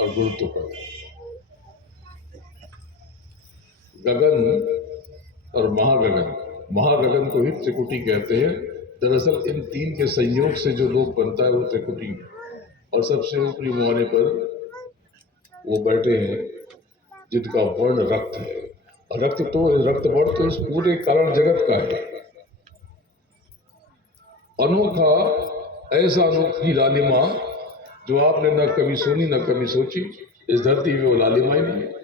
और गुरुत्व पद। गगन और महागगन, महागगन को ही त्रिकुटी कहते हैं। दरअसल इन तीन के संयोग से जो लोक बनता है वो त्रिकुटी, और सबसे ऊपरी मुहाने पर वो बैठे हैं जिनका वर्ण रक्त है। और रक्त वर्ण तो इस पूरे कारण जगत का है। अनोखा, ऐसा अनोखी लालिमा जो आपने न कभी सुनी न कभी सोची, इस धरती में वो लालिमा ही नहीं है।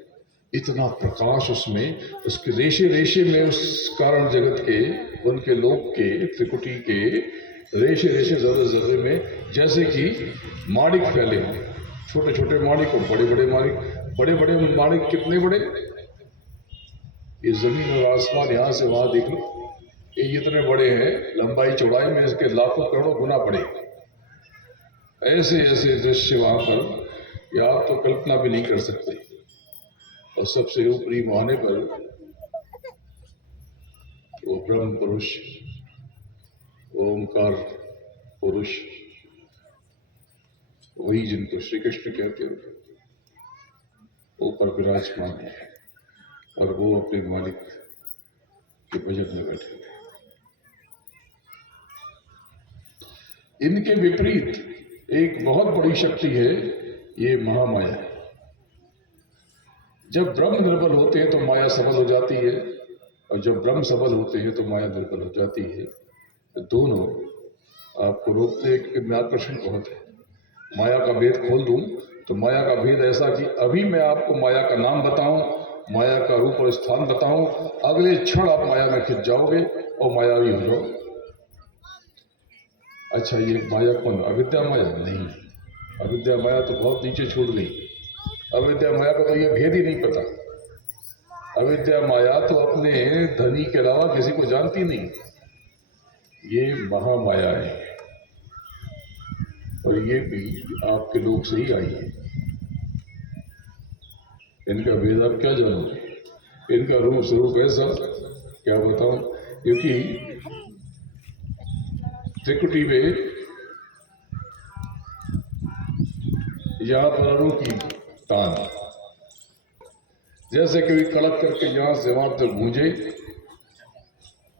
इतना प्रकाश उसमें, उसके रेशे रेशे में, उस कारण जगत के, उनके लोक के, त्रिकुटी के रेशे रेशे जर्रे जर्रे में जैसे कि माणिक फैले हों। छोटे छोटे माणिक और बड़े बड़े माणिक। बड़े बड़े माणिक कितने बड़े, ये जमीन और आसमान यहाँ से वहां देख लो, ये इतने बड़े हैं, लंबाई चौड़ाई में इसके लाखों करोड़ों गुना बड़े। ऐसे ऐसे दृश्य वहां पर या आप तो कल्पना भी नहीं कर सकते। और सबसे ऊपरी मुहाने पर वो ब्रह्म पुरुष, ओमकार पुरुष, वही जिनको श्री कृष्ण कहते हो, ऊपर विराजमान है और वो अपने मालिक के भजन में बैठे हैं। इनके विपरीत एक बहुत बड़ी शक्ति है, ये महामाया। जब ब्रह्म निर्बल होते हैं तो माया सबल हो जाती है, और जब ब्रह्म सबल होते हैं तो माया निर्बल हो जाती है। तो दोनों आपको रोकते हैं कि मैं आकर्षण बहुत है। माया का भेद खोल दूं तो माया का भेद ऐसा कि अभी मैं आपको माया का नाम बताऊं, माया का रूप और स्थान बताऊं, अगले क्षण आप माया में खिंच जाओगे और मायावी हो जाओ। अच्छा, ये माया कौन? अविद्या माया? नहीं, अविद्या माया तो बहुत नीचे छोड़ गई। अविद्या माया का तो ये भेद ही नहीं पता। अविद्या माया तो अपने धनी के अलावा किसी को जानती नहीं। ये महामाया है, और ये भी आपके लोक से ही आई है। इनका भेद आप क्या जानोगे? इनका रूप स्वरूप ऐसा क्या बताऊं, क्योंकि त्रिकुटी में यहां पर अणु की तान, जैसे कोई कड़क करके यहां से वहां तक गूंजे,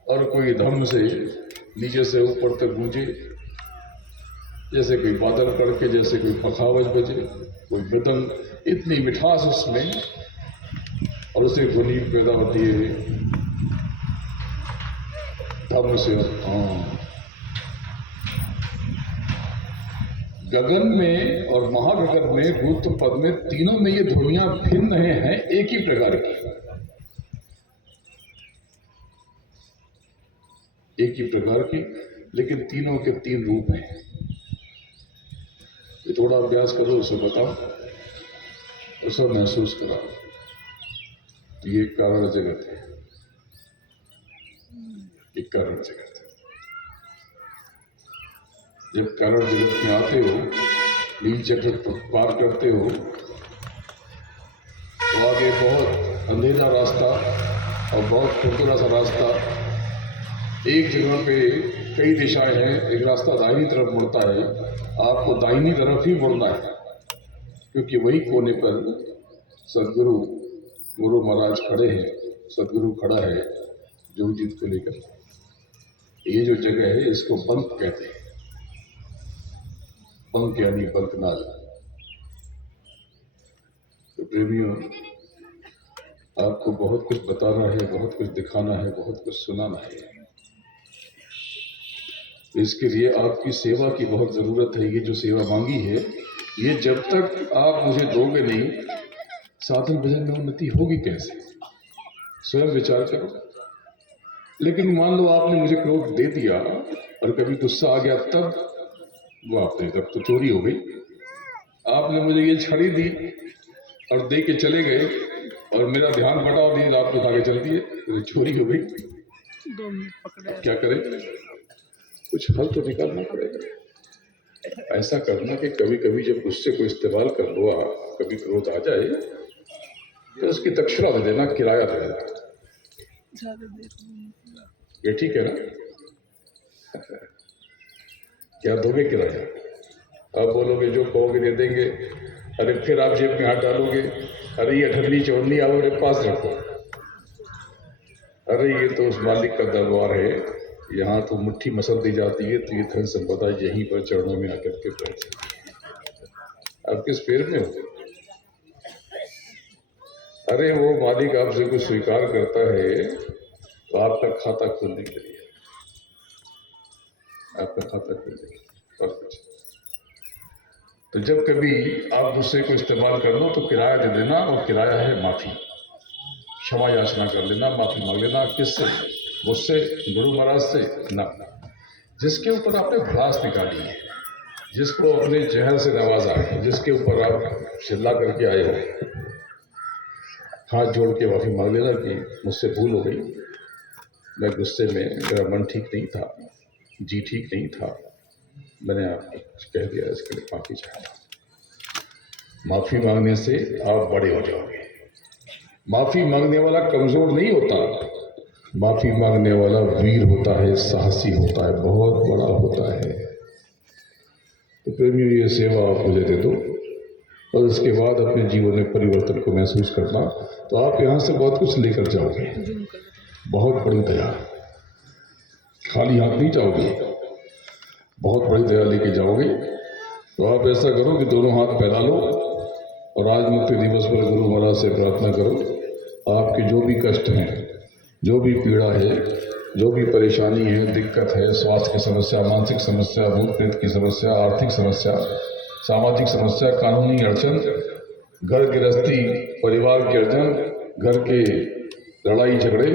और कोई धम्म से नीचे से ऊपर तक गूंजे, जैसे कोई बादल कड़के, जैसे कोई पखावज बजे, कोई मृदंग, इतनी मिठास उसमें, और उसे ध्वनि पैदा होती है धम्म से। गगन में और महागगन में, गुरुत्व पद में, तीनों में ये ध्वनियां भिन्न हैं एक ही प्रकार की, एक ही प्रकार की, लेकिन तीनों के तीन रूप हैं। ये थोड़ा अभ्यास करो, उसे बताओ, उसे महसूस कराओ। तो ये कारण जगत है, एक कारण जगत है। जब कारण जगत में आते हो, नील चक्र पार करते हो, तो आगे बहुत अंधेरा रास्ता और बहुत खुरदुरा सा रास्ता, एक जगह पे कई दिशाएं हैं, एक रास्ता दाहिनी तरफ मुड़ता है, आपको दाहिनी तरफ ही मुड़ना है, क्योंकि वही कोने पर सदगुरु गुरु महाराज खड़े हैं। सदगुरु खड़ा है जोगजीत को लेकर। ये जो जगह है इसको बंक कहते हैं, बंक यानी बंकनाल। तो प्रेमियों, आपको बहुत कुछ बताना है, बहुत कुछ दिखाना है, बहुत कुछ सुनाना है। इसके लिए आपकी सेवा की बहुत जरूरत है। ये जो सेवा मांगी है, ये जब तक आप मुझे दोगे नहीं, साधन भजन में उन्नति होगी कैसे? स्वयं विचार करो। लेकिन मान लो आपने मुझे क्रोध दे दिया और कभी गुस्सा आ गया, तब वो आपने, तब तो चोरी हो गई। आपने मुझे ये छड़ी दी और दे के चले गए और मेरा ध्यान बटाव दिए, रात को उठा के चल दिए, तो चोरी हो गई। क्या करें? कुछ हल तो निकालना पड़ेगा। ऐसा करना कि कभी कभी जब गुस्से को इस्तेमाल कर लो, कभी क्रोध आ जाए तो उसकी दक्षिणा दे देना, किराया दे देना। ये ठीक है ना? क्या दोगे किराया? आप बोलोगे जो कहोगे दे देंगे, अरे फिर आप जेब में हाथ डालोगे, अरे ये अठन्नी चौन्नी आप अपने पास रखो। अरे ये तो उस मालिक का दरबार है, यहाँ तो मुट्ठी मसल दी जाती है, तो ये धन संपदा यहीं पर चरणों में आकर के बैठ आप किस पैर में हो? अरे वो मालिक आपसे कुछ स्वीकार करता है तो आपका खाता खोलने के लिए, आपका खाता खोलने के लिए और कुछ। तो जब कभी आप दूसरे को इस्तेमाल कर लो तो किराया दे देना, और किराया है माफी, क्षमा याचना कर लेना, माफी मांग लेना। किससे? मुझसे, गुरु महाराज से ना। जिसके ऊपर आपने भड़ास निकाली है, जिसको अपने जहर से नवाजा है, जिसके ऊपर आप चिल्ला करके आए हो, हाथ जोड़ के माफी मांग लेना कि मुझसे भूल हो गई, मैं गुस्से में, मेरा मन ठीक नहीं था, जी ठीक नहीं था, मैंने आपको कुछ कह दिया, इसके लिए माफी चाहता हूं। माफी मांगने से आप बड़े हो जाओगे। माफी मांगने वाला कमजोर नहीं होता, माफी मांगने वाला वीर होता है, साहसी होता है, बहुत बड़ा होता है। तो प्रेमियों, ये सेवा आप मुझे दे दो और उसके बाद अपने जीवन में परिवर्तन को महसूस करना, तो आप यहाँ से बहुत कुछ लेकर जाओगे, बहुत बड़ी दया। खाली हाथ नहीं जाओगे, बहुत बड़ी दया लेके जाओगे। तो आप ऐसा करो कि दोनों हाथ फैला लो और आज मुक्ति दिवस पर गुरु महाराज से प्रार्थना करो, आपके जो भी कष्ट हैं, जो भी पीड़ा है, जो भी परेशानी है, दिक्कत है, स्वास्थ्य की समस्या, मानसिक समस्या, भूत प्रेत की समस्या, आर्थिक समस्या, सामाजिक समस्या, कानूनी अड़चन, घर गृहस्थी, परिवार के अड़चन, घर के लड़ाई झगड़े,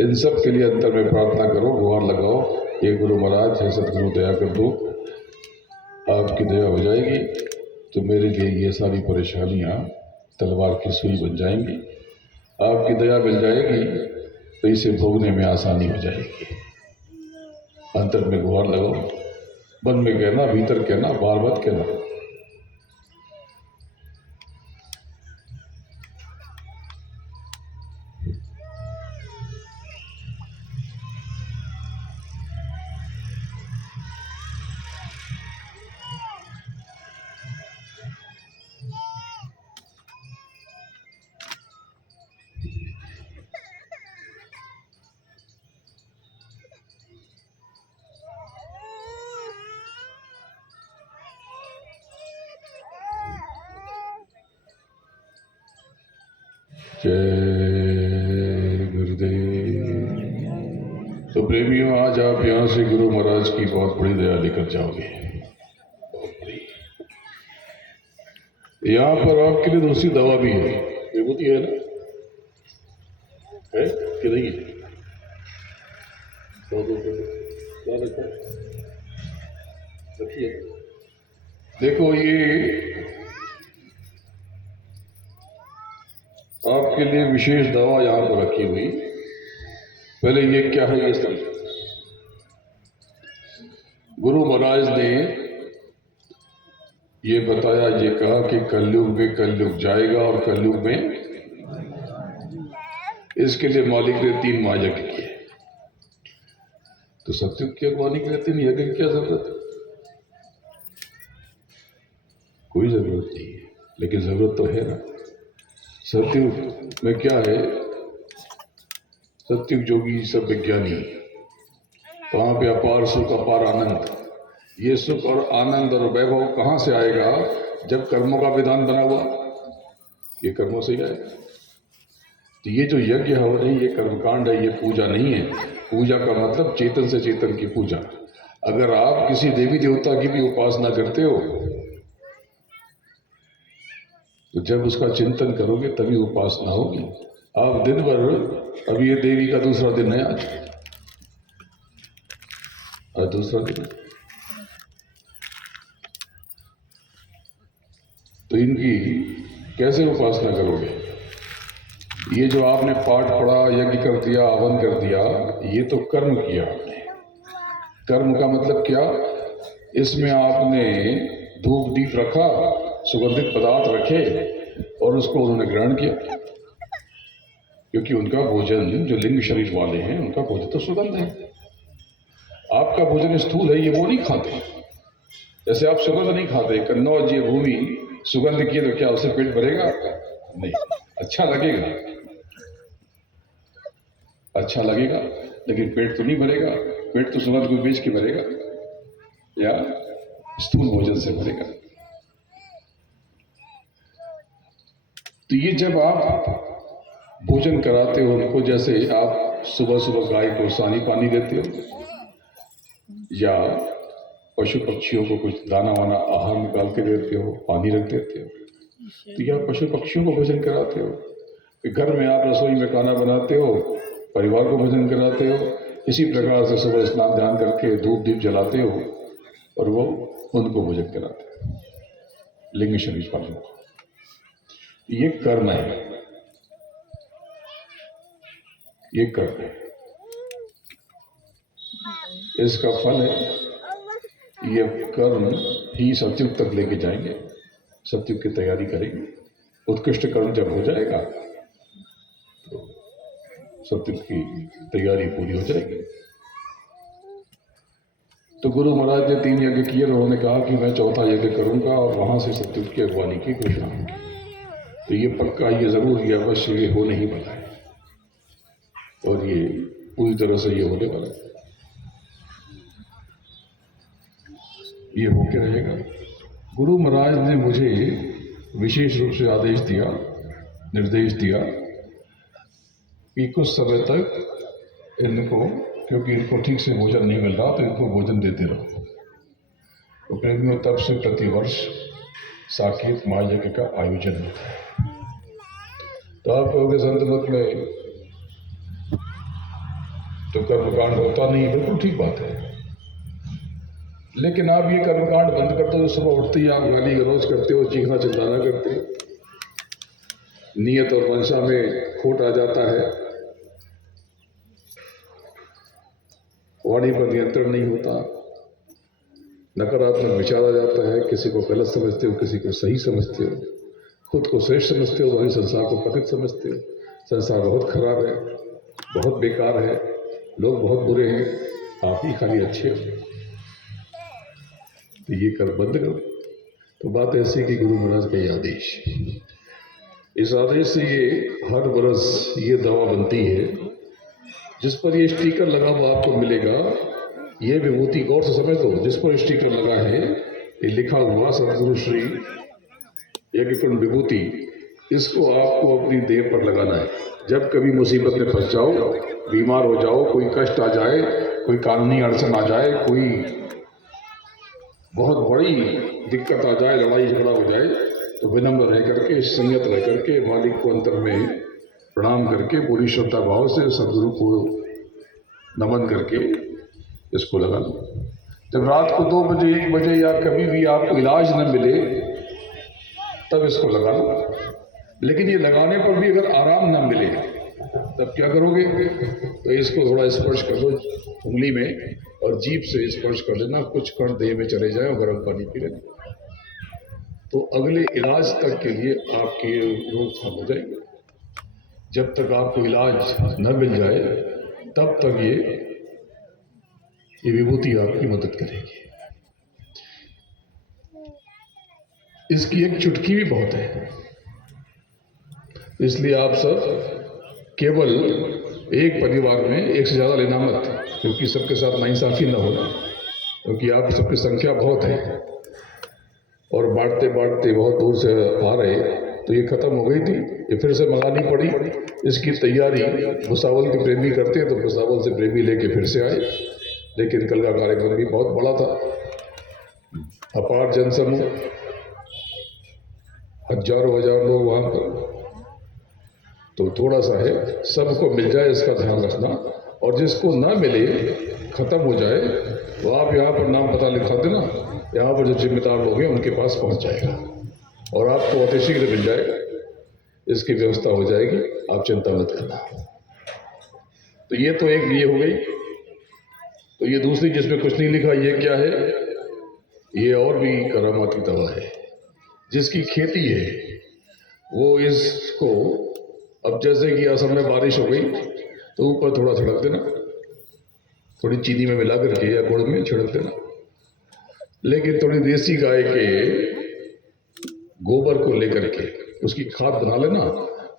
इन सब के लिए अंतर में प्रार्थना करो, गुहार लगाओ, ये गुरु महाराज, हे सतगुरु दया कर दो, आपकी दया हो जाएगी तो मेरे लिए ये सारी परेशानियां तलवार की सुई बन जाएंगी। आपकी दया मिल जाएगी तो इसे भोगने में आसानी हो जाएगी। अंतर में गुहार लगाओ, मन में कहना, भीतर कहना, बार मत कहना। जय गुरुदेव। तो प्रेमियों, आज आप यहाँ से गुरु महाराज की बहुत बड़ी दया लेकर जाओगे, बहुत बड़ी। यहाँ पर आपके लिए दूसरी दवा भी है, विभूति है ना, है कि नहीं? रखिए। देखो, ये आपके लिए विशेष दवा यहाँ पर रखी हुई। पहले ये क्या है, ये समझो। गुरु महाराज ने ये बताया, ये कहा कि कलयुग में कलयुग जाएगा और कलयुग में, इसके लिए मालिक ने 3 महायज्ञ किए। तो सत्युग की अगवानी के लिए 3 यज्ञ की क्या जरूरत है? कोई जरूरत नहीं है, लेकिन जरूरत तो है ना। सत्युग में क्या है? सत्युग जोगी सब विज्ञानी, वहां पे अपार सुख, अपार आनंद। ये सुख और आनंद और वैभव कहाँ से आएगा? जब कर्मों का विधान बना हुआ, ये कर्मों से ही आएगा। तो ये जो यज्ञ हवन है, ये कर्मकांड है, ये पूजा नहीं है। पूजा का मतलब चेतन से चेतन की पूजा। अगर आप किसी देवी देवता की भी उपासना करते हो तो जब उसका चिंतन करोगे तभी उपासना होगी। आप दिन भर, अभी ये देवी का दूसरा दिन है आज दूसरा दिन, तो इनकी कैसे उपासना करोगे? ये जो आपने पाठ पढ़ा, यज्ञ कर दिया, हवन कर दिया, ये तो कर्म किया आपने। कर्म का मतलब क्या? इसमें आपने धूप दीप रखा, सुगंधित पदार्थ रखे और उसको उन्होंने ग्रहण किया, क्योंकि उनका भोजन, जो लिंग शरीर वाले हैं, उनका भोजन तो सुगंध है। आपका भोजन स्थूल है, ये वो नहीं खाते। जैसे आप सुगंध नहीं खाते, कन्नौज ये भूमि सुगंध की तो क्या उससे पेट भरेगा आपका? नहीं। अच्छा लगेगा, अच्छा लगेगा, लेकिन पेट तो नहीं भरेगा। पेट तो सुगंध को बेच के भरेगा या स्थूल भोजन से भरेगा। तो ये जब आप भोजन कराते हो उनको, जैसे आप सुबह सुबह गाय को सानी पानी देते हो या पशु पक्षियों को कुछ दाना वाना आहार निकाल के देते हो, पानी रख देते हो, तो या पशु पक्षियों को भोजन कराते हो। घर में आप रसोई में खाना बनाते हो, परिवार को भोजन कराते हो। इसी प्रकार से सुबह स्नान ध्यान करके धूप दीप जलाते हो और वो उनको भोजन कराते हो, लिंग शरीर पालन को। ये कर्म है, ये कर्म है। इसका फल है, ये कर्म ही सत्युग तक लेके जाएंगे, सत्युग की तैयारी करेंगे। उत्कृष्ट कर्म जब हो जाएगा तो सत्युग की तैयारी पूरी हो जाएगी। तो गुरु महाराज ने 3 यज्ञ किए, उन्होंने कहा कि मैं चौथा यज्ञ करूंगा और वहां से सत्युग की अगवानी की घोषणा होगी। तो ये पक्का, ये जरूर, ये अवश्य ये हो नहीं वाला है और ये पूरी तरह से ये होने वाला है, ये होके रहेगा। गुरु महाराज ने मुझे विशेष रूप से आदेश दिया, निर्देश दिया कि कुछ समय तक इनको, क्योंकि इनको ठीक से भोजन नहीं मिल रहा, तो इनको भोजन देते रहो। तो प्रेमियों, तब से प्रतिवर्ष साकेत महायज्ञ का आयोजन होता है। तो आप कहोगे संत मत में तो कर्मकांड होता नहीं, बिल्कुल ठीक बात है, लेकिन आप ये कर्मकांड बंद करते हो। सुबह उठते ही आप गाली गलौज करते हो, चीखना चिल्लाना करते हो, नियत और मंशा में खोट आ जाता है, वाणी पर नियंत्रण नहीं होता, नकारात्मक विचार आ जाता है, किसी को गलत समझते हो, किसी को सही समझते हो, खुद को श्रेष्ठ समझते हो, वही संसार को पतित समझते हो। संसार बहुत खराब है, बहुत बेकार है, लोग बहुत बुरे हैं, आप ही खाली अच्छे हो। तो ये कर बंद करो। तो बात ऐसी कि गुरु महाराज का ये आदेश, इस आदेश से ये हर बरस ये दवा बनती है, जिस पर ये स्टिकर लगा हुआ आपको मिलेगा। ये विभूति गौर से समझ लो, जिस पर स्टिकर लगा है, ये लिखा हुआ सतगुरु श्री यज्ञकुंड विभूति, इसको आपको अपनी देह पर लगाना है। जब कभी मुसीबत में फंस जाओ, बीमार हो जाओ, कोई कष्ट आ जाए, कोई कानूनी अड़चन आ जाए, कोई बहुत बड़ी दिक्कत आ जाए, लड़ाई झगड़ा हो जाए, तो विनम्र रह करके, संयत रह करके, मालिक को अंतर में प्रणाम करके, पूरी श्रद्धा भाव से सदगुरु को नमन करके इसको लगा लो। जब रात को 2 बजे 1 बजे या कभी भी आपको इलाज न मिले, तब इसको लगा लो। लेकिन ये लगाने पर भी अगर आराम न मिले, तब क्या करोगे? तो इसको थोड़ा स्पर्श कर दो उंगली में और जीभ से स्पर्श कर लेना, कुछ कण देह में चले जाए और गर्म पानी पी लेना, तो अगले इलाज तक के लिए आपकी रोकथाम हो जाएगी। जब तक आपको इलाज न मिल जाए, तब तक ये विभूति आपकी मदद करेगी। इसकी एक चुटकी भी बहुत है, इसलिए आप सब केवल एक परिवार में एक से ज़्यादा लेना मत, क्योंकि सबके साथ नाइंसाफी न हो, क्योंकि आप सबकी संख्या बहुत है और बांटते बांटते बहुत दूर से आ रहे, तो ये खत्म हो गई थी, ये फिर से मंगानी पड़ी। इसकी तैयारी भुसावल के प्रेमी करते हैं, तो भुसावल से प्रेमी लेके फिर से आए, लेकिन कल का कार्यक्रम भी बहुत बड़ा था, अपार जनसमूह, हजारों हजार लोग वहाँ पर, तो थोड़ा सा है, सबको मिल जाए इसका ध्यान रखना, और जिसको ना मिले, खत्म हो जाए, तो आप यहाँ पर नाम पता लिखा देना, यहाँ पर जो जिम्मेदार लोग हैं उनके पास पहुँच जाएगा और आपको अति शीघ्र मिल जाएगा, इसकी व्यवस्था हो जाएगी, आप चिंता मत करना। तो ये तो एक ये हो गई। तो ये दूसरी जिसमें कुछ नहीं लिखा, ये क्या है? ये और भी करामाती दवा है। जिसकी खेती है वो इसको, अब जैसे कि असम में बारिश हो गई तो ऊपर थोड़ा छिड़क देना, थोड़ी चीनी में मिला करके या गुड़ में छिड़क देना। लेकिन थोड़ी देसी गाय के गोबर को लेकर के उसकी खाद बना लेना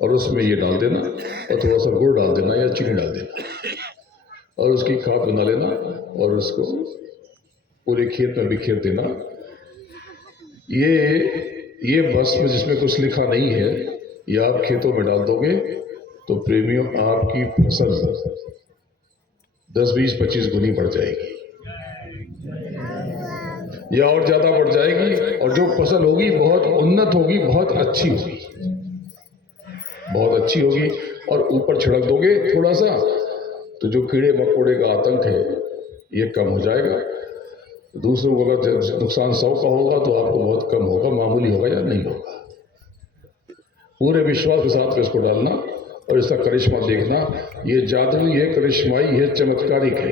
और उसमें ये डाल देना और थोड़ा सा गुड़ डाल देना या चीनी डाल देना और उसकी खाद बना लेना और उसको पूरे खेत में बिखेर देना। ये भस्म जिसमें कुछ लिखा नहीं है, ये आप खेतों में डाल दोगे तो प्रेमियों आपकी फसल 10, 20, 25 गुनी बढ़ जाएगी या और ज्यादा बढ़ जाएगी, और जो फसल होगी बहुत उन्नत होगी, बहुत अच्छी होगी, बहुत अच्छी होगी। और ऊपर छिड़क दोगे थोड़ा सा तो जो कीड़े मकोड़े का आतंक है ये कम हो जाएगा। दूसरों को अगर नुकसान 100 का होगा तो आपको बहुत कम होगा, मामूली होगा या नहीं होगा। पूरे विश्वास के साथ में इसको डालना और इसका करिश्मा देखना। ये जादुई है, करिश्माई है, चमत्कारिक है।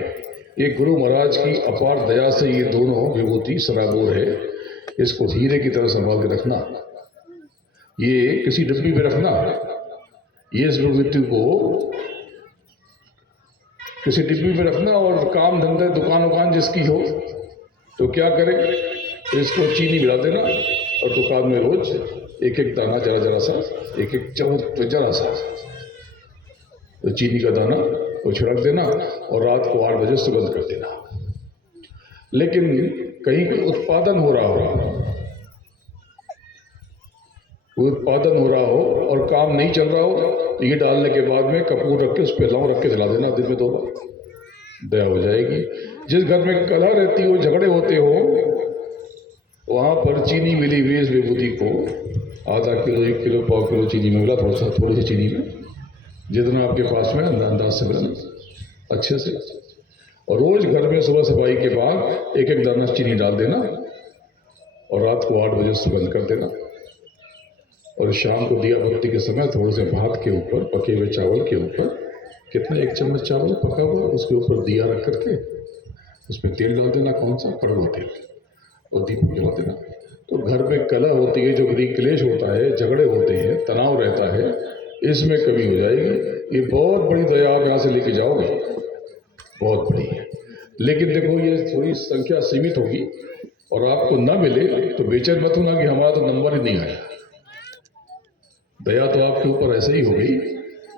ये गुरु महाराज की अपार दया से ये दोनों विभूति सराबोर है। इसको हीरे की तरह संभाल के रखना, ये किसी डिब्बी में रखना। ये इस विभूति को किसी डिब्बी में रखना और काम धंधे दुकान जिसकी हो तो क्या करें, इसको चीनी मिला देना और दुकान में रोज एक एक दाना जरा सा, एक एक चम्मच जरा सा तो चीनी का दाना को छिड़क देना और रात को 8 बजे से बंद कर देना। लेकिन कहीं कोई उत्पादन हो रहा हो और काम नहीं चल रहा हो तो ये डालने के बाद में कपूर रख के उस पर लौंग रख के जला देना दिन में 2 बार, दया हो जाएगी। जिस घर में कलह रहती हो, झगड़े होते हो, वहां पर चीनी मिली हुई इस विभूति को आधा किलो, 1 किलो, 1/4 किलो चीनी में मिला, थोड़ी सी चीनी में जितना आपके पास में अंदाज से मिला अच्छे से। और रोज घर में सुबह सफाई के बाद एक एक दाना चीनी डाल देना और रात को 8 बजे से बंद कर देना। और शाम को दिया बत्ती के समय थोड़े से भात के ऊपर, पके हुए चावल के ऊपर, कितना 1 चम्मच चावल पका हुआ, उसके ऊपर दिया रख करके उसमें तेल डाल देना, कौन सा, कड़वा तेल, और दीपक जला देना। तो घर में कलह होती है, जो गृह क्लेश होता है, झगड़े होते हैं, तनाव रहता है, इसमें कमी हो जाएगी। ये बहुत बड़ी दया आप यहाँ से लेके जाओगे, बहुत बड़ी है। लेकिन देखो ये थोड़ी संख्या सीमित होगी और आपको ना मिले तो बेचैन मत होना कि हमारा तो नंबर ही नहीं आया। दया तो आपके ऊपर ऐसे ही हो गई,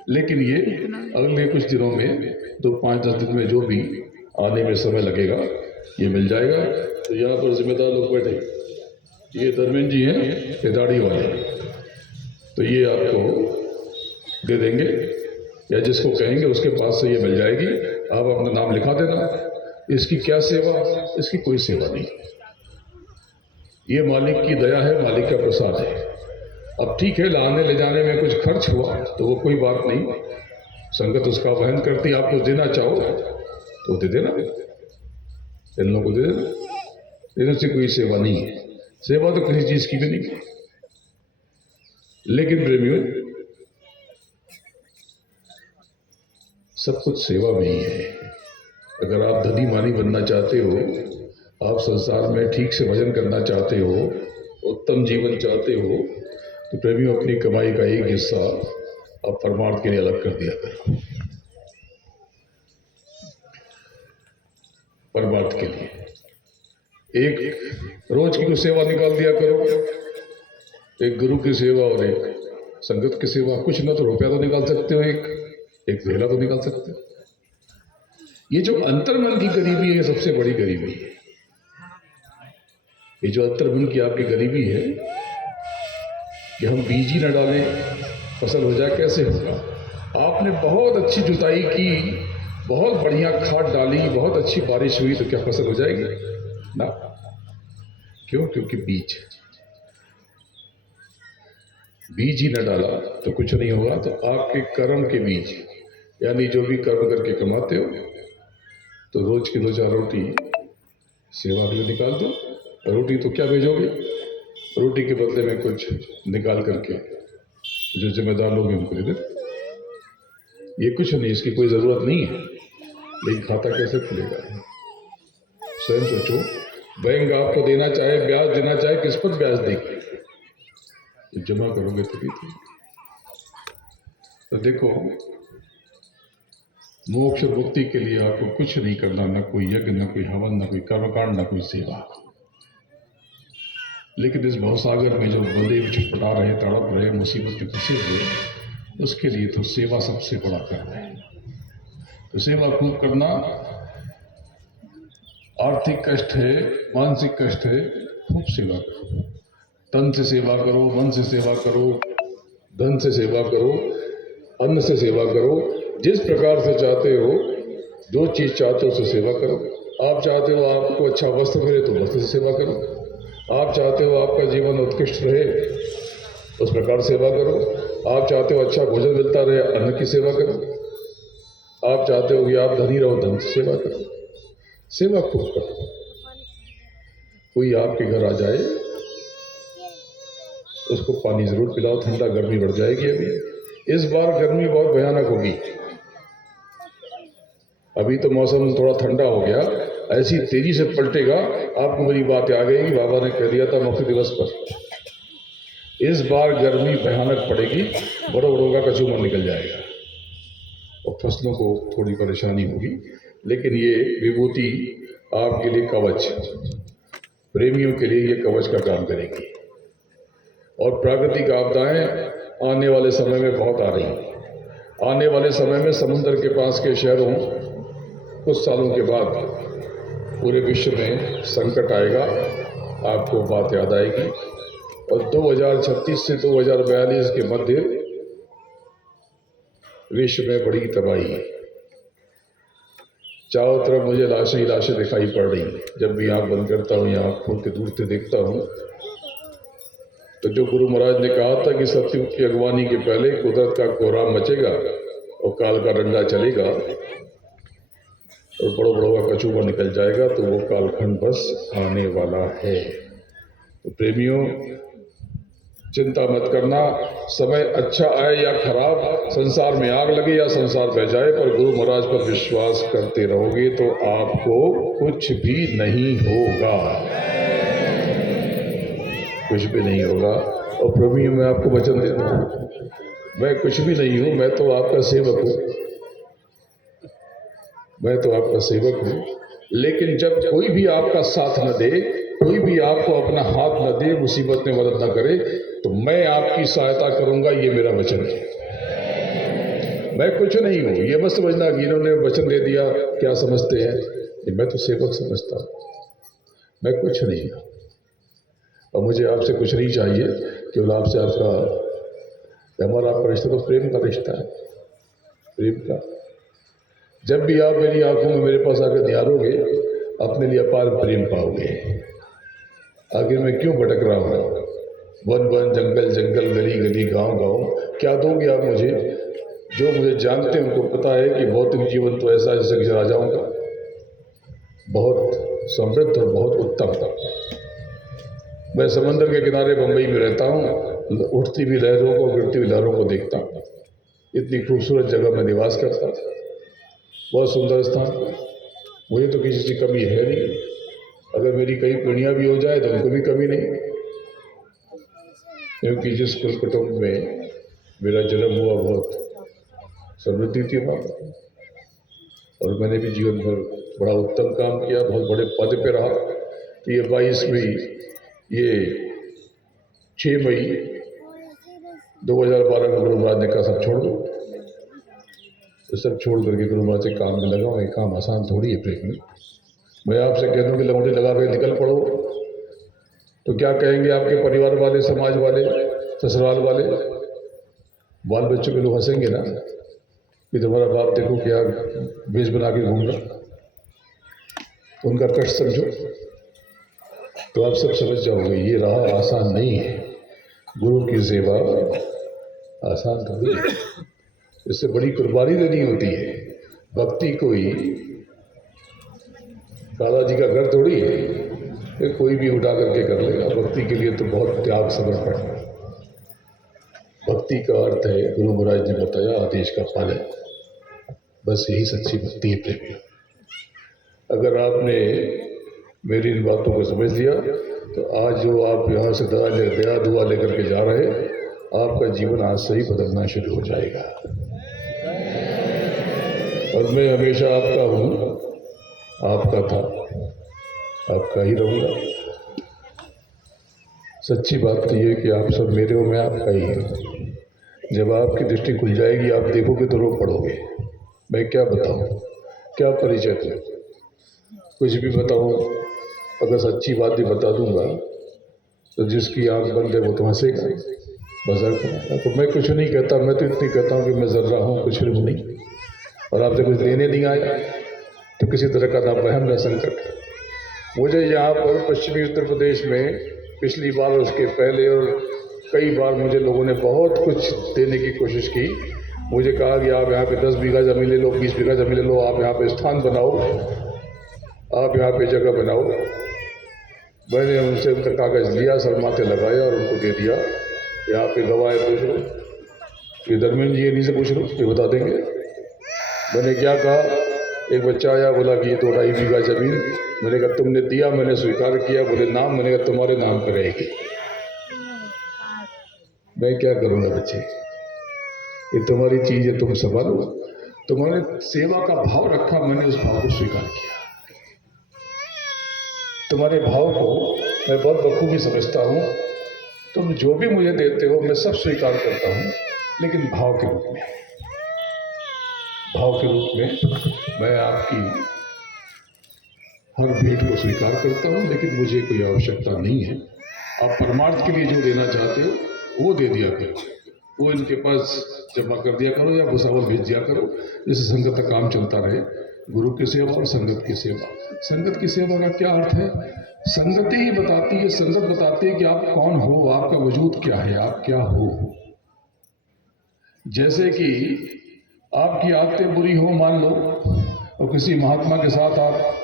लेकिन ये अगले कुछ दिनों में 2, 5, 10 दिन में जो भी आने में समय लगेगा ये मिल जाएगा। तो यहाँ पर जिम्मेदार लोग बैठे, ये धर्मेंद्र जी हैं, ये दाढ़ी वाले, तो ये आपको दे देंगे या जिसको कहेंगे उसके पास से ये मिल जाएगी। आप अपना नाम लिखा देना। इसकी क्या सेवा, इसकी कोई सेवा नहीं, ये मालिक की दया है, मालिक का प्रसाद है। अब ठीक है, लाने ले जाने में कुछ खर्च हुआ तो वो कोई बात नहीं, संगत उसका वहन करती। आप कुछ देना चाहो तो दे देना, इन लोगों को दे देना, लेकिन उससे कोई सेवा नहीं है। सेवा तो किसी चीज की भी नहीं है। लेकिन प्रेमियों, सब कुछ सेवा में ही है। अगर आप धनी मानी बनना चाहते हो, आप संसार में ठीक से भजन करना चाहते हो, उत्तम जीवन चाहते हो, तो प्रेमियों अपनी कमाई का एक हिस्सा आप परमार्थ के लिए अलग कर दिया करो, परमार्थ के लिए। एक रोज की कुछ सेवा निकाल दिया करो, एक गुरु की सेवा और एक संगत की सेवा। कुछ ना तो रुपया तो निकाल सकते हो, एक थैला तो निकाल सकते हो। ये जो अंतर्मन की गरीबी है, सबसे बड़ी गरीबी है। ये जो अंतर्मन की आपकी गरीबी है कि हम बीज ही न डालें फसल हो जाए, कैसे होगा। आपने बहुत अच्छी जुताई की, बहुत बढ़िया खाद डाली, बहुत अच्छी बारिश हुई, तो क्या फसल हो जाएगी ना? क्यों? क्योंकि बीज ही न डाला तो कुछ नहीं होगा। तो आपके कर्म के बीज, यानी जो भी कर्म करके कमाते हो, तो रोज की 2-4 रोटी सेवा के लिए निकाल दो। रोटी तो क्या भेजोगे, रोटी के बदले में कुछ निकाल करके जो जिम्मेदार लोग हैं उनको दे दो। ये कुछ नहीं, इसकी कोई जरूरत नहीं है, लेकिन खाता कैसे खुलेगा? स्वयं सोचो। बैंक आपको देना चाहे, ब्याज देना चाहे, किस पर ब्याज देगी? जमा करोगे तभी तो देखो, मोक्ष मुक्ति के लिए आपको कुछ नहीं करना, ना कोई यज्ञ, ना कोई हवन, ना कोई कर्मकांड, ना कोई सेवा। लेकिन इस भवसागर में जो बलदेव छटपटा रहे, तड़प रहे, मुसीबत में फंसे हुए, उसके लिए तो सेवा सबसे बड़ा कर्म है। तो सेवा खूब करना, आर्थिक कष्ट है, मानसिक कष्ट है, खूब सेवा करो। तन से सेवा करो, मन से सेवा करो, धन से सेवा करो, अन्न से सेवा करो। जिस प्रकार से चाहते हो, जो चीज चाहते हो उससे सेवा करो। आप चाहते हो आपको अच्छा वस्त्र मिले तो वस्त्र से सेवा करो। आप चाहते हो आपका जीवन उत्कृष्ट रहे, उस प्रकार सेवा करो। आप चाहते हो अच्छा भोजन मिलता रहे, अन्न की सेवा करो। आप चाहते हो कि आप धनी रहो, धन से सेवा करो। सेवा खूब करो। कोई आपके घर आ जाए, उसको पानी जरूर पिलाओ, ठंडा, गर्मी बढ़ जाएगी। अभी इस बार गर्मी बहुत भयानक होगी। अभी तो मौसम थोड़ा ठंडा हो गया, ऐसी तेजी से पलटेगा। आपको मेरी बात आ गई, बाबा ने कह दिया था मुक्ति दिवस पर, इस बार गर्मी भयानक पड़ेगी, बड़ों बड़ों का कचूमर निकल जाएगा और फसलों को थोड़ी परेशानी होगी। लेकिन ये विभूति आपके लिए कवच, प्रेमियों के लिए ये कवच का काम करेगी। और प्राकृतिक आपदाएं आने वाले समय में बहुत आ रही हैं। आने वाले समय में समुद्र के पास के शहरों कुछ सालों के बाद पूरे विश्व में संकट आएगा। आपको बात याद आएगी। और 2036 से 2042 के मध्य विश्व में बड़ी तबाही है। चारों तरफ मुझे लाशें ही लाशें दिखाई पड़ रही। जब भी आंख बंद करता हूँ या आंख खोल के दूर से देखता हूँ, तो जो गुरु महाराज ने कहा था कि सत्ययुग की अगवानी के पहले कुदरत का कोहराम मचेगा और काल का डंडा चलेगा और बड़ों बड़ों का कचूमर निकल जाएगा, तो वो कालखंड बस आने वाला है। तो प्रेमियों, चिंता मत करना। समय अच्छा आए या खराब, संसार में आग लगे या संसार बह जाए, पर गुरु महाराज पर विश्वास करते रहोगे तो आपको कुछ भी नहीं होगा, कुछ भी नहीं होगा। और प्रभु मैं आपको वचन देता हूँ, मैं कुछ भी नहीं हूँ, मैं तो आपका सेवक हूँ, मैं तो आपका सेवक हूँ। लेकिन जब कोई भी आपका साथ न दे, कोई भी आपको अपना हाथ न दे, मुसीबत में मदद न करे, तो मैं आपकी सहायता करूंगा, ये मेरा वचन है। मैं कुछ नहीं हूँ, ये मत समझना कि इन्होंने वचन दे दिया क्या समझते हैं। मैं तो सेवक समझता हूँ, मैं कुछ नहीं हूँ। और मुझे आपसे कुछ नहीं चाहिए, केवल आपसे आपका, हमारा आपका रिश्ता तो प्रेम का रिश्ता है, प्रेम का। जब भी आप मेरी आंखों में मेरे पास आकर निहारोगे, अपने लिए अपार प्रेम पाओगे। आखिर मैं क्यों भटक रहा हूँ? वन वन, जंगल जंगल, गली गली, गांव गांव, क्या दोगे आप मुझे? जो मुझे जानते हैं उनको पता है कि भौतिक जीवन तो ऐसा जैसे कि राजाओं का, बहुत समृद्ध और बहुत उत्तम था। मैं समंदर के किनारे बंबई में रहता हूँ, उठती भी लहरों को, गिरती हुई लहरों को देखता हूँ। इतनी खूबसूरत जगह में निवास करता हूँ, बहुत सुंदर स्थान। मुझे तो किसी की कमी है नहीं। अगर मेरी कई पीढ़ियाँ भी हो जाए तो उनको भी कमी नहीं, क्योंकि जिस कुल कुटुंब में मेरा जन्म हुआ बहुत समृद्धि थी वहाँ, और मैंने भी जीवन भर बड़ा उत्तम काम किया, बहुत बड़े पद पे रहा। तो ये 22 मई, ये 6 मई 2012 को गुरु महाराज ने कहा सब छोड़ दो। तो सब छोड़ करके गुरु महाराज से काम में लगा हूँ। ये काम आसान थोड़ी है प्रेम में। मैं आपसे कह दूँ कि लंगोटी लगा के निकल पड़ो, तो क्या कहेंगे आपके परिवार वाले, समाज वाले, ससुराल वाले, बाल बच्चों के लोग हंसेंगे ना कि तुम्हारा बाप देखो क्या वेश बना के घूम रहा। तो उनका कष्ट समझो, तो आप सब समझ जाओगे ये राह आसान नहीं है। गुरु की सेवा आसान थोड़ी है, इससे बड़ी कुर्बानी देनी होती है। भक्ति कोई दादाजी का घर थोड़ी है, फिर कोई भी उठा करके कर लेगा। भक्ति के लिए तो बहुत त्याग समर्पण है। भक्ति का अर्थ है, गुरु महाराज ने बताया, आदेश का पालन। बस यही सच्ची भक्ति है प्रेमी। अगर आपने मेरी इन बातों को समझ लिया, तो आज जो आप यहाँ से दया दुआ लेकर के जा रहे, आपका जीवन आज से ही बदलना शुरू हो जाएगा। और मैं हमेशा आपका हूँ, आपका था, आपका ही रहूँगा। सच्ची बात तो ये कि आप सब मेरे हो, मैं आपका ही हूँ। जब आपकी दृष्टि खुल जाएगी, आप देखोगे तो रो पड़ोगे। मैं क्या बताऊँ, क्या परिचय दूँ, कुछ भी बताऊँ। अगर सच्ची बात भी बता दूंगा तो जिसकी आंख बंद है वो तो हंसेगा, मजाक करेगा। तो मैं कुछ नहीं कहता, मैं तो इतनी कहता हूँ कि मैं जर्रा हूँ, कुछ नहीं, और आपसे कुछ लेने नहीं आया तो किसी तरह का ना वहम ना संकट। मुझे यहाँ पर पश्चिमी उत्तर प्रदेश में पिछली बार और उसके पहले और कई बार मुझे लोगों ने बहुत कुछ देने की कोशिश की। मुझे कहा कि आप यहाँ पे 10 बीघा ज़मीन ले लो, 20 बीघा ज़मीन ले लो, आप यहाँ पे स्थान बनाओ, आप यहाँ पे जगह बनाओ। मैंने उनसे उनका कागज़ लिया, सर माथे लगाया और उनको दे दिया। यहाँ पे गवाह पूछ लो, ये धर्मेंद्र जी इन्हीं से पूछ लो, ये बता देंगे। मैंने क्या कहा, एक बच्चा आया, बोला कि ये तो 2.5 बीघा ज़मीन। मैंने कहा तुमने दिया, मैंने स्वीकार किया। बोले नाम, मैंने कहा तुम्हारे नाम पर रहेगी। मैं क्या करूँगा बच्चे, ये तुम्हारी चीज़ है, तुम संभालो। तुम्हारे सेवा का भाव रखा, मैंने उस भाव को स्वीकार किया। तुम्हारे भाव को मैं बहुत बखूबी समझता हूँ। तुम जो भी मुझे देते हो मैं सब स्वीकार करता हूँ, लेकिन भाव के रूप में, भाव के रूप में मैं आपकी हर भेंट को स्वीकार करता हूँ, लेकिन मुझे कोई आवश्यकता नहीं है। आप परमार्थ के लिए जो देना चाहते हो वो दे दिया करो, वो इनके पास जमा कर दिया करो या भुसावल भेज दिया करो, जिससे संगत का काम चलता रहे। गुरु की सेवा और संगत की सेवा। संगत की सेवा का क्या अर्थ है? संगत ही बताती है, संगत बताती है कि आप कौन हो, आपका वजूद क्या है, आप क्या हो। जैसे कि आपकी आदतें बुरी हो मान लो, और किसी महात्मा के साथ आप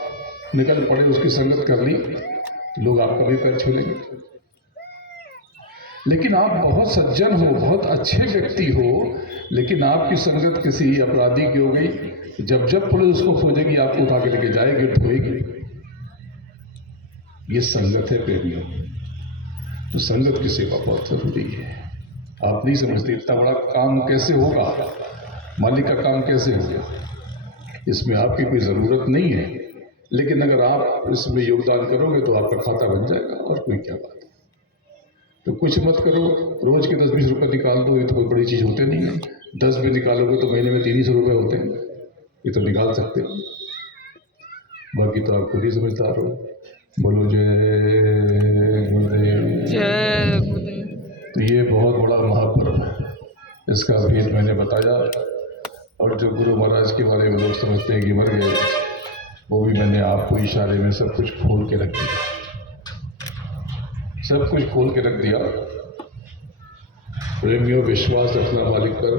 निकल पड़े, उसकी संगत कर ली, तो लोग आपका भी पैर छू लेंगे। लेकिन आप बहुत सज्जन हो, बहुत अच्छे व्यक्ति हो, लेकिन आपकी संगत किसी अपराधी की हो गई, जब जब पुलिस उसको खोजेगी आपको उठा के लेके जाएगी, ढोएगी। ये संगत है प्रेमियों। तो संगत की सेवा बहुत जरूरी है। आप नहीं समझते इतना बड़ा काम कैसे होगा, मालिक का काम कैसे होगा। इसमें आपकी कोई ज़रूरत नहीं है, लेकिन अगर आप इसमें योगदान करोगे तो आपका खाता बन जाएगा, और कोई क्या बात है। तो कुछ मत करो, रोज के 10-20 रुपये निकाल दो, ये तो कोई बड़ी चीज़ होते नहीं है। 10 भी निकालोगे तो महीने में 300 रुपये होते हैं, ये तो निकाल सकते हो। बाकी तो आप खुद ही समझदार हो। बोलो जय गुरुदेव। तो ये बहुत बड़ा महापर्व है, इसका भेद मैंने बताया। और जो गुरु महाराज के बारे में लोग समझते हैं कि मर गए, वो भी मैंने आपको इशारे में सब कुछ खोल के रख दिया, सब कुछ खोल के रख दिया। प्रेमियों, विश्वास रखना मालिक पर,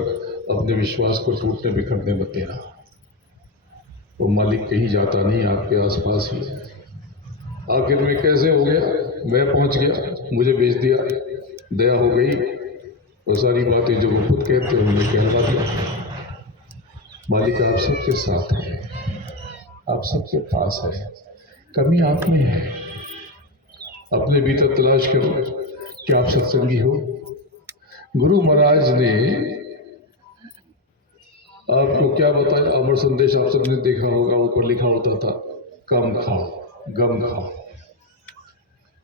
अपने विश्वास को टूटने बिखरने मत देना। वो मालिक कहीं जाता नहीं, आपके आसपास ही है। आखिर में कैसे हो गया, मैं पहुंच गया, मुझे भेज दिया, दया हो गई। वो सारी बातें जो वो खुद कहते हैं उन्हें कहना दिया। मालिक आप सबके साथ है, आप सबके पास है, कमी आप में है। अपने भीतर तलाश करो कि आप सत्संगी हो। गुरु महाराज ने आपको क्या बताया? अमर संदेश आप सबने देखा होगा, ऊपर लिखा होता था कम खाओ गम खाओ।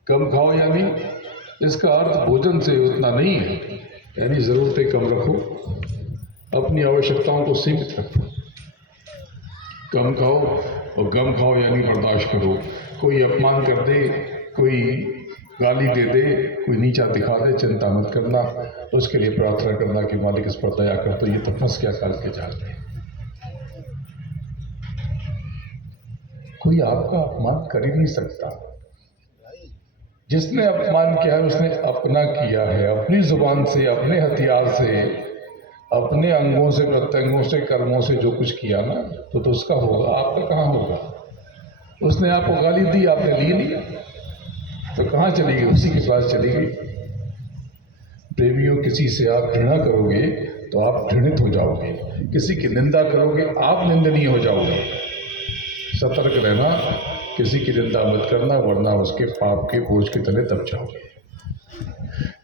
कम खाओ यानी इसका अर्थ भोजन से उतना नहीं है, यानी ज़रूरतें कम रखो, अपनी आवश्यकताओं को सीमित रखो। कम खाओ, और गम खाओ यानी बर्दाश्त करो। कोई अपमान कर दे, कोई गाली दे दे, कोई नीचा दिखा दे, चिंता मत करना, उसके लिए प्रार्थना करना कि मालिक इस पर दया कर। तो ये तो फंस गया काल के जाल में। कोई आपका अपमान कर ही नहीं सकता। जिसने अपमान किया है उसने अपना किया है, अपनी जुबान से, अपने हथियार से, अपने अंगों से, प्रत्यंगों से, कर्मों से जो कुछ किया ना, तो उसका होगा, आपका कहाँ होगा। उसने आपको गाली दी, आपने ली नहीं, तो कहाँ चली गई? उसी के पास चली गई। प्रेमियों, किसी से आप घृणा करोगे तो आप घृणित हो जाओगे, किसी की निंदा करोगे आप निंदनीय हो जाओगे। सतर्क रहना, किसी की निंदा मत करना, वरना उसके पाप के बोझ के तले दब जाओगे।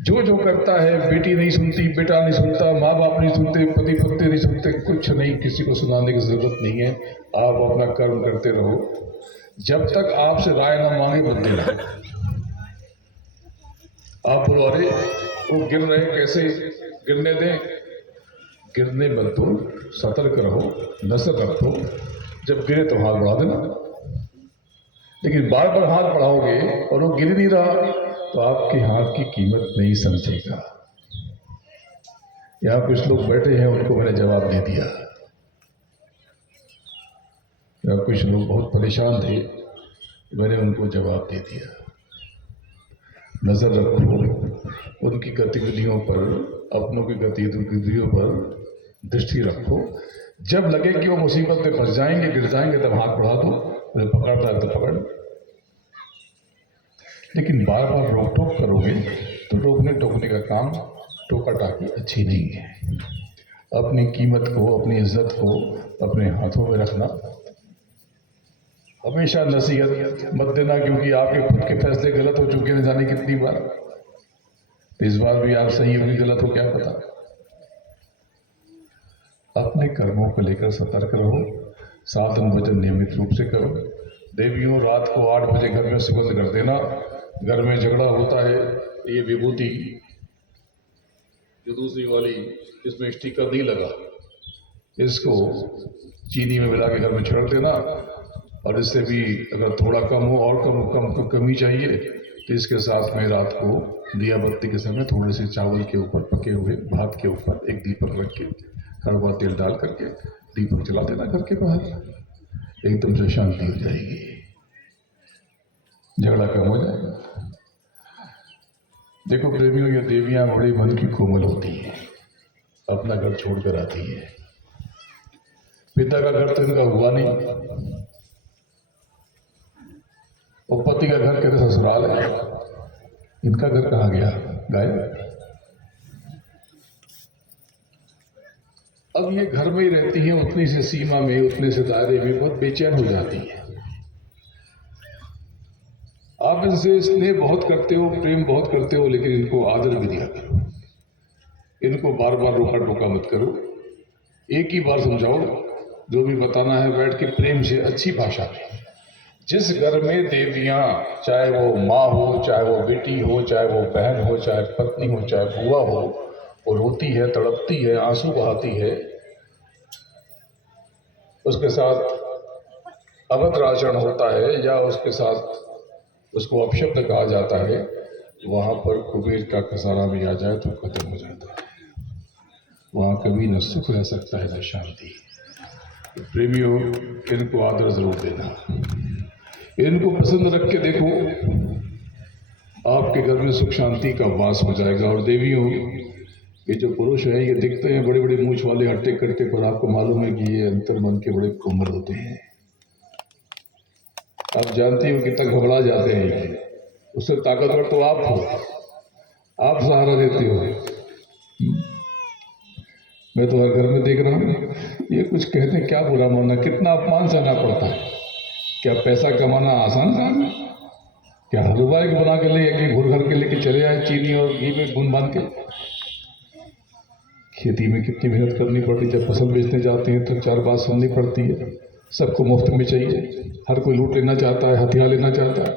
जो जो करता है, बेटी नहीं सुनती, बेटा नहीं सुनता, माँ बाप नहीं सुनते, पति पत्नी नहीं सुनते, कुछ नहीं, किसी को सुनाने की जरूरत नहीं है। आप अपना कर्म करते रहो, जब तक आपसे राय ना मांगे मत देना। आप बोलो अरे वो गिर रहे कैसे गिरने दें, गिरने मत दो, सतर्क रहो, नजर रखो, जब गिरे तो हाथ बढ़ा देना। लेकिन बार बार हाथ बढ़ाओगे और वो गिर नहीं रहा तो आपके हाथ की कीमत नहीं समझेगा। यहाँ कुछ लोग बैठे हैं, उनको मैंने जवाब दे दिया। यहाँ कुछ लोग बहुत परेशान थे, मैंने उनको जवाब दे दिया। नजर रखो उनकी गतिविधियों पर, अपनों की गतिविधियों पर दृष्टि रखो। जब लगे कि वो मुसीबत में फंस जाएंगे, गिर जाएंगे, तब हाथ बढ़ा दो, उन्हें पकड़ना है तो पकड़। लेकिन बार बार रोक टोक करोगे तो रोकने टोकने का काम, टोका टाकी अच्छी नहीं है। अपनी कीमत को, अपनी इज्जत को अपने हाथों में रखना। हमेशा नसीहत मत देना, क्योंकि आपके खुद के फैसले गलत हो चुके हैं जाने कितनी बार, तो इस बार भी आप सही होगी गलत हो क्या पता। अपने कर्मों को लेकर सतर्क रहो, साधन भजन नियमित रूप से करो। देवियों, रात को 8 बजे घर में सुगंध कर देना। घर में झगड़ा होता है, ये विभूति जो दूसरी वाली जिसमें स्टिकर नहीं लगा, इसको चीनी में मिला के घर में छिड़क देना। और इससे भी अगर थोड़ा कम हो और कमी चाहिए तो इसके साथ में रात को दिया बत्ती के समय थोड़े से चावल के ऊपर, पके हुए भात के ऊपर एक दीपक रख के कड़वा तेल डाल करके दीपक जला देना घर के बाहर। एकदम से शांति हो जाएगी, झगड़ा कम हो जाएगा। देखो प्रेमियों, ये देवियां बड़ी मन की कोमल होती हैं, अपना घर छोड़कर आती है। पिता का घर तो इनका हुआ नहीं, और पति का घर कहते ससुराल है, इनका घर कहाँ गया, गायब। अब ये घर में ही रहती हैं, उतनी से सीमा में, उतने से दायरे में बहुत बेचैन हो जाती है। आप इनसे स्नेह बहुत करते हो, प्रेम बहुत करते हो, लेकिन इनको आदर भी दिया करो। इनको बार बार रोका टोका मत करो, एक ही बार समझाओ। जो भी बताना है बैठ के प्रेम से, अच्छी भाषा में। जिस घर में देवियां, चाहे वो माँ हो, चाहे वो बेटी हो, चाहे वो बहन हो, चाहे पत्नी हो, चाहे बुआ हो, वो रोती है, तड़पती है, आंसू बहाती है, उसके साथ अभद्र आचरण होता है या उसके साथ उसको अपशब्द कहा जाता है, वहां पर कुबेर का खसारा भी आ जाए तो खत्म हो जाता है। वहां कभी न सुख रह सकता है न शांति। प्रेमियों, इनको आदर जरूर देना, इनको पसंद रख के देखो, आपके घर में सुख शांति का वास हो जाएगा। और देवियों, ये जो पुरुष हैं, ये दिखते हैं बड़े बड़े मूंछ वाले, हट्टे कट्टे, पर आपको मालूम है कि ये अंतर मन के बड़े कोमल होते हैं। आप जानते हो कितना घबरा जाते हैं, उससे ताकतवर तो आप हो, आप सहारा देते हो। मैं तो हर घर में देख रहा हूँ, ये कुछ कहते क्या बुरा मानना, कितना अपमान सहना पड़ता है। क्या पैसा कमाना आसान काम है? क्या हलवा एक बना के ले घुर घर के लेके चले आए, चीनी और घी में गुन बांध के? खेती में कितनी मेहनत करनी पड़ती है, जब फसल बेचने जाते हैं तो 4 बात सुननी पड़ती है। सबको मुफ्त में चाहिए, हर कोई लूट लेना चाहता है, हथियार लेना चाहता है।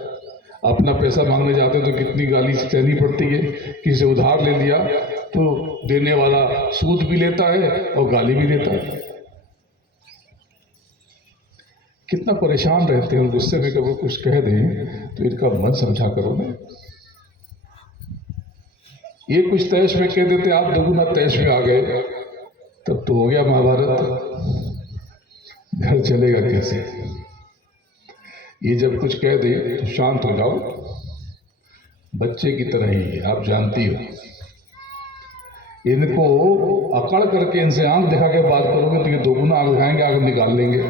अपना पैसा मांगने जाते हैं तो कितनी गाली सहनी पड़ती है। किसी से उधार ले लिया तो देने वाला सूद भी लेता है और गाली भी देता है। कितना परेशान रहते हैं, और गुस्से में कभी कुछ कह दें तो इनका मन समझा करो ना। ये कुछ तैश में कह देते, आप दोगुना तैश में आ गए, तब तो हो गया महाभारत। घर चलेगा कैसे? ये जब कुछ कह दे तो शांत हो जाओ, बच्चे की तरह ही है, आप जानती हो। इनको अकड़ करके इनसे आंख दिखा के बात करोगे तो ये दोगुना आंख दिखाएंगे, आंख निकाल लेंगे।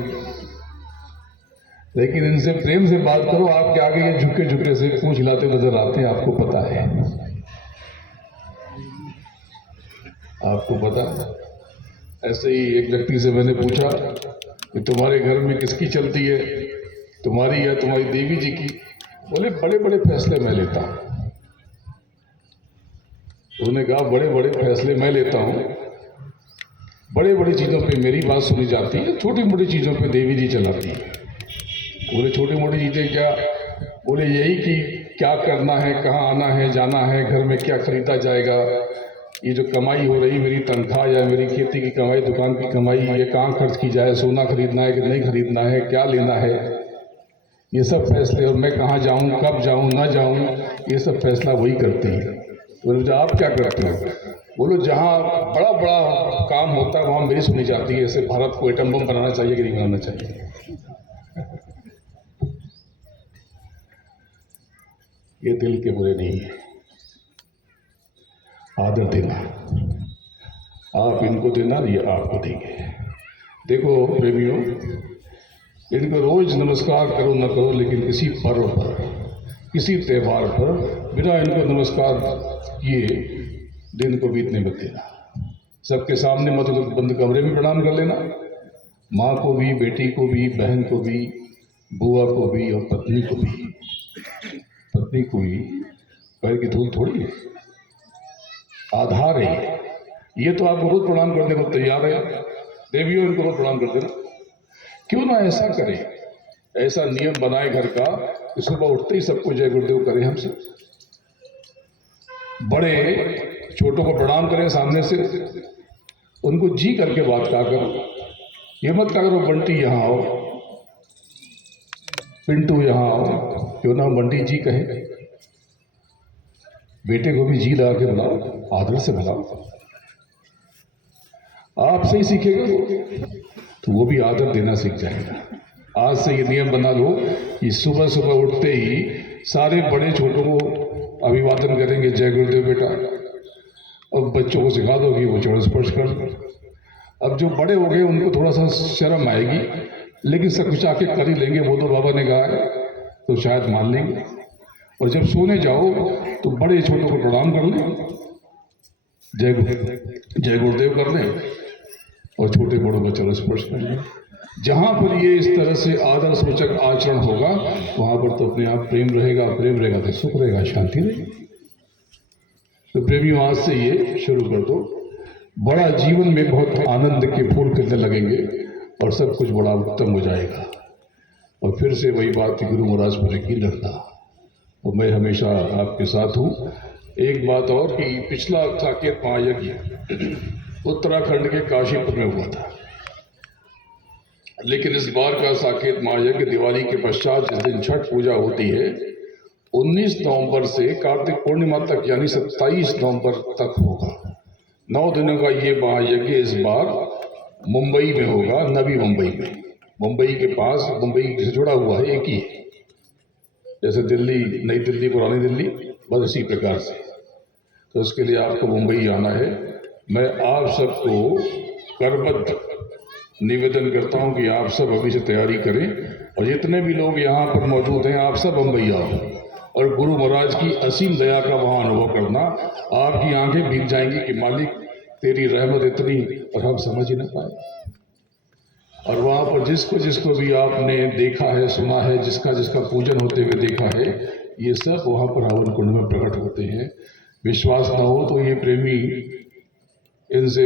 लेकिन इनसे प्रेम से बात करो, आपके आगे ये झुके झुके से पूंछ हिलाते नजर आते हैं, आपको पता है, आपको पता है। ऐसे ही एक व्यक्ति से मैंने पूछा कि तुम्हारे घर में किसकी चलती है, तुम्हारी या तुम्हारी देवी जी की? बोले बड़े बड़े फैसले मैं लेता हूं। उन्होंने कहा बड़े बड़े फैसले मैं लेता हूं, बड़े बड़ी चीजों पे मेरी बात सुनी जाती है, छोटी मोटी चीजों पे देवी जी चलाती है। बोले छोटी मोटी चीजें क्या? बोले यही कि क्या करना है, कहाँ आना है, जाना है, घर में क्या खरीदा जाएगा, ये जो कमाई हो रही मेरी तनख्वाह या मेरी खेती की कमाई, दुकान की कमाई, ये कहाँ खर्च की जाए, सोना खरीदना है कि नहीं खरीदना है, क्या लेना है, ये सब फैसले, और मैं कहाँ जाऊँ, कब जाऊँ, ना जाऊँ, ये सब फैसला वही करती है। बोले आप क्या करते हो? बोलो जहाँ बड़ा बड़ा काम होता है वहाँ मेरी सुनी जाती है। ऐसे भारत को एटम बम बनाना चाहिए कि नहीं बनाना चाहिए? ये दिल के बुरे नहीं है। आदर देना, आप इनको देना, ये आपको देंगे। देखो प्रेमियों, इनको रोज नमस्कार करो न करो, लेकिन किसी पर्व पर, किसी त्यौहार पर बिना इनको नमस्कार किए दिन को बीतने मत देना। सबके सामने मत, बंद कमरे में प्रणाम कर लेना। माँ को भी, बेटी को भी, बहन को भी, बुआ को भी और पत्नी को भी। पत्नी को भी पैर की धूल थोड़ी है, आधार है ये तो आपको रोज प्रणाम करने को तैयार है। देवियों इनको रोज प्रणाम कर देना। क्यों ना ऐसा करें, ऐसा नियम बनाए घर का कि सुबह उठते ही सबको जय गुरुदेव करें। हमसे बड़े छोटों को प्रणाम करें सामने से, उनको जी करके बात कहा करो। ये मत कहा करो बंटी यहाँ आओ, पिंटू यहाँ आओ, क्यों ना बंटी जी कहे। बेटे को भी जी लगा के बुलाओ, आदर से बुलाओ। आपसे ही सीखेगा तो वो भी आदर देना सीख जाएगा। आज से ये नियम बना लो कि सुबह सुबह उठते ही सारे बड़े छोटों को अभिवादन करेंगे, जय गुरुदेव बेटा। अब बच्चों को सिखा दो कि वो चरण स्पर्श कर दो। अब जो बड़े हो गए उनको थोड़ा सा शर्म आएगी, लेकिन सब कुछ आके कर ही लेंगे। वो तो बाबा ने कहा है तो शायद मान लेंगे। और जब सोने जाओ तो बड़े छोटों को प्रणाम कर लें, जय गुरुदेव कर लें, और छोटे बड़ों का चरण स्पर्श कर लें। जहाँ पर ये इस तरह से आदर सूचक आचरण होगा वहाँ पर तो अपने आप प्रेम रहेगा, प्रेम रहेगा तो सुख रहेगा, शांति रहेगी। तो प्रेमियों आज से ये शुरू कर दो, बड़ा जीवन में बहुत आनंद के फूल खिलने लगेंगे और सब कुछ बड़ा उत्तम हो जाएगा। और फिर से वही बात, गुरु महाराज पर यकीन रखना, और मैं हमेशा आपके साथ हूँ। एक बात और कि पिछला साकेत महायज्ञ उत्तराखंड के काशीपुर में हुआ था, लेकिन इस बार का साकेत महायज्ञ दिवाली के पश्चात जिस दिन छठ पूजा होती है 19 नवंबर से कार्तिक पूर्णिमा तक, यानी 27 नवंबर तक होगा। 9 दिनों का ये महायज्ञ इस बार मुंबई में होगा, नवी मुंबई में। मुंबई के पास, मुंबई से जुड़ा हुआ है, एक ही है, जैसे दिल्ली, नई दिल्ली, पुरानी दिल्ली, बस इसी प्रकार से। तो उसके लिए आपको मुंबई आना है। मैं आप सबको करबद्ध निवेदन करता हूं कि आप सब अभी से तैयारी करें, और जितने भी लोग यहाँ पर मौजूद हैं आप सब मुंबई आओ, और गुरु महाराज की असीम दया का वहाँ अनुभव करना। आपकी आंखें भीग जाएंगी कि मालिक तेरी रहमत इतनी और हम समझ ही ना पाए। और वहाँ पर जिसको जिसको भी आपने देखा है, सुना है, जिसका जिसका पूजन होते हुए देखा है, ये सब वहाँ पर हवन कुंड में प्रकट होते हैं। विश्वास ना हो तो ये प्रेमी इनसे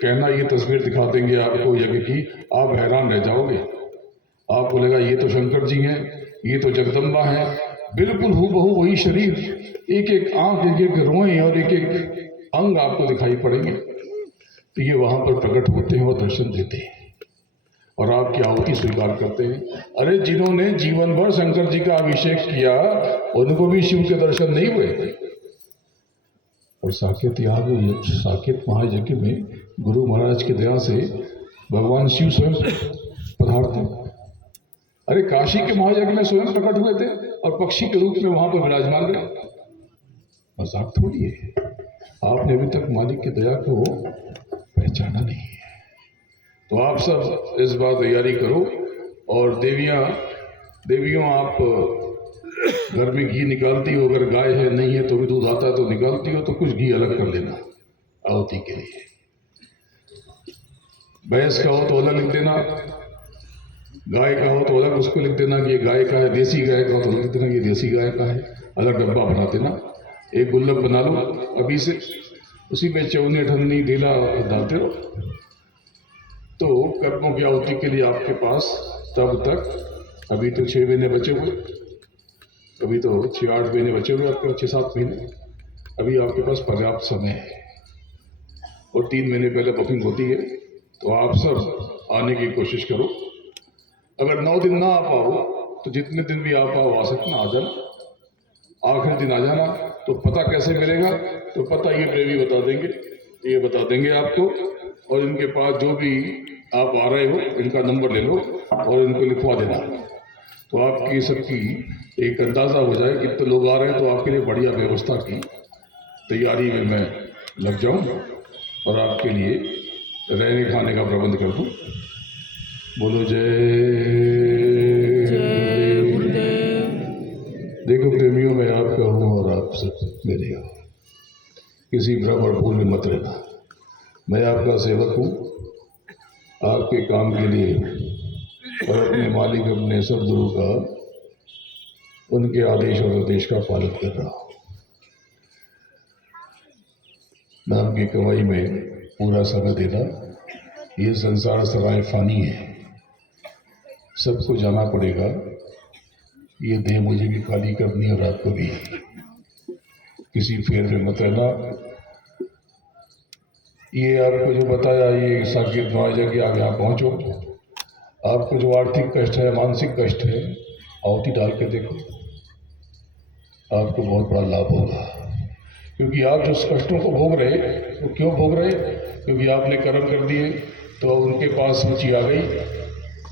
कहना, ये तस्वीर दिखा देंगे आपको यज्ञ की, आप हैरान रह जाओगे। आप बोलेगा ये तो शंकर जी हैं, ये तो जगदम्बा हैं, बिल्कुल हूबहू वही शरीर, एक एक आंख, एक एक रोएं और एक एक अंग आपको दिखाई पड़ेंगे। तो ये वहाँ पर प्रकट होते हैं और दर्शन देते हैं और आपकी आहुति स्वीकार करते हैं। अरे जिन्होंने जीवन भर शंकर जी का अभिषेक किया उनको भी शिव के दर्शन नहीं हुए। और साकेत याग, साकेत महायज्ञ में गुरु महाराज की दया से भगवान शिव स्वयं पधारते। अरे काशी के महायज्ञ में स्वयं प्रकट हुए थे और पक्षी के रूप में वहां पर विराजमान रहे। मजाक थोड़ी है। आपने अभी तक मालिक की दया को पहचाना नहीं है। तो आप सब इस बार तैयारी करो। और देवियों आप घर में घी निकालती हो, अगर गाय है नहीं है तो भी दूध आता है तो निकालती हो, तो कुछ घी अलग कर लेना आहुति के लिए। भैंस का हो तो अलग लिख देना, गाय का हो तो अलग उसको लिख देना कि ये गाय का है, देसी गाय का हो तो लिख देना कि ये देसी गाय का है, अलग डब्बा बना देना। एक गुल्लक बना लो अभी से, उसी में चौनी ठन्नी ढीला डालते रहो। तो कर्मों की आहुति के लिए आपके पास तब तक, अभी तो 6 महीने बचे हुए, अभी तो 6-8 महीने बचे हुए आपके, 6-7 महीने, अभी आपके पास पर्याप्त समय है और 3 महीने पहले बुकिंग होती है। तो आप सब आने की कोशिश करो। अगर 9 दिन ना आ पाओ तो जितने दिन भी आ पाओ आ सकना, आ जाना। आखिरी दिन आ जाना। तो पता कैसे मिलेगा? तो पता ये प्रेमी बता देंगे, ये बता देंगे आपको। और इनके पास जो भी आप आ रहे हो इनका नंबर ले लो और इनको लिखवा देना। तो आपकी सबकी एक अंदाज़ा हो जाए कितने लोग आ रहे हैं, तो आपके लिए बढ़िया व्यवस्था की तैयारी में मैं लग जाऊं और आपके लिए रहने खाने का प्रबंध कर दूं। बोलो जय गुरुदेव। देखो प्रेमियों, मैं आपका हूं और आप सब मेरे हो, किसी भ्रम और भूल में मत रहना। मैं आपका सेवक हूं, आपके काम के लिए और अपने मालिक अपने सदगुरु का, उनके आदेश और निर्देश का पालन कर रहा हूं। नाम की कमाई में पूरा समय देना। ये संसार सराय फानी है, सबको जाना पड़ेगा। ये देह मुझे भी खाली करनी और आपको भी। किसी फेर में मत रहना। ये आपको जो बताया, ये साकेत नवाजा कि आप यहाँ पहुँचो, आपको जो आर्थिक कष्ट है, मानसिक कष्ट है, आहुति डाल के देखो, आपको बहुत बड़ा लाभ होगा। क्योंकि आप जो कष्टों को भोग रहे, वो क्यों भोग रहे? क्योंकि आपने कर्म कर दिए, तो उनके पास रुचि आ गई।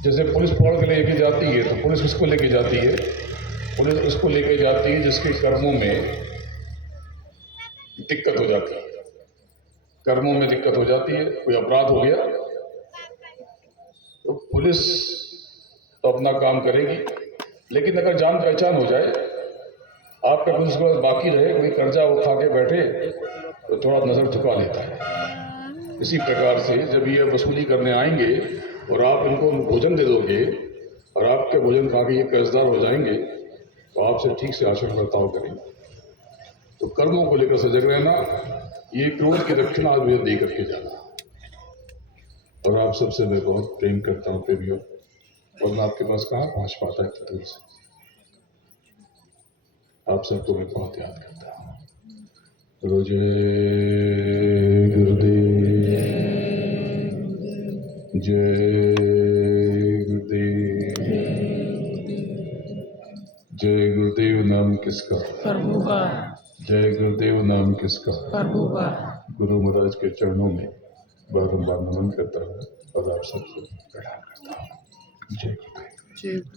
जैसे पुलिस पकड़ के लेके जाती है, तो पुलिस किसको लेके जाती है? पुलिस उसको लेके जाती है जिसके कर्मों में दिक्कत हो जाती है। कर्मों में दिक्कत हो जाती है, कोई अपराध हो गया तो पुलिस तो अपना काम करेगी। लेकिन अगर जान पहचान हो जाए, आपका पुलिस के पास बाकी रहे, कोई कर्जा वो खा के बैठे, तो थोड़ा नजर झुका लेता है। इसी प्रकार से जब ये वसूली करने आएंगे और आप इनको भोजन दे दोगे और आपके भोजन खा के ये कर्जदार हो जाएंगे, तो आपसे ठीक से आचरण बर्ताव करेंगे। तो कर्मों को लेकर सजग रहना। ये क्रोध की दक्षिणा आज मुझे दे करके जाना। और आप सबसे मैं बहुत प्रेम करता हूँ प्रेमियों, और मैं आपके पास कहाँ पहुँच पाता है दूर से। आप सबको मैं बहुत याद करता हूँ। रोजे गुरुदेव, जय गुरुदेव। जय गुरुदेव नाम किसका? प्रभु का। जय गुरुदेव नाम किसका? प्रभु का। गुरु महाराज के चरणों में बारंबार नमन करता हूँ और आप सबसे प्रणाम करता हूँ। जय गुरुदेव। जय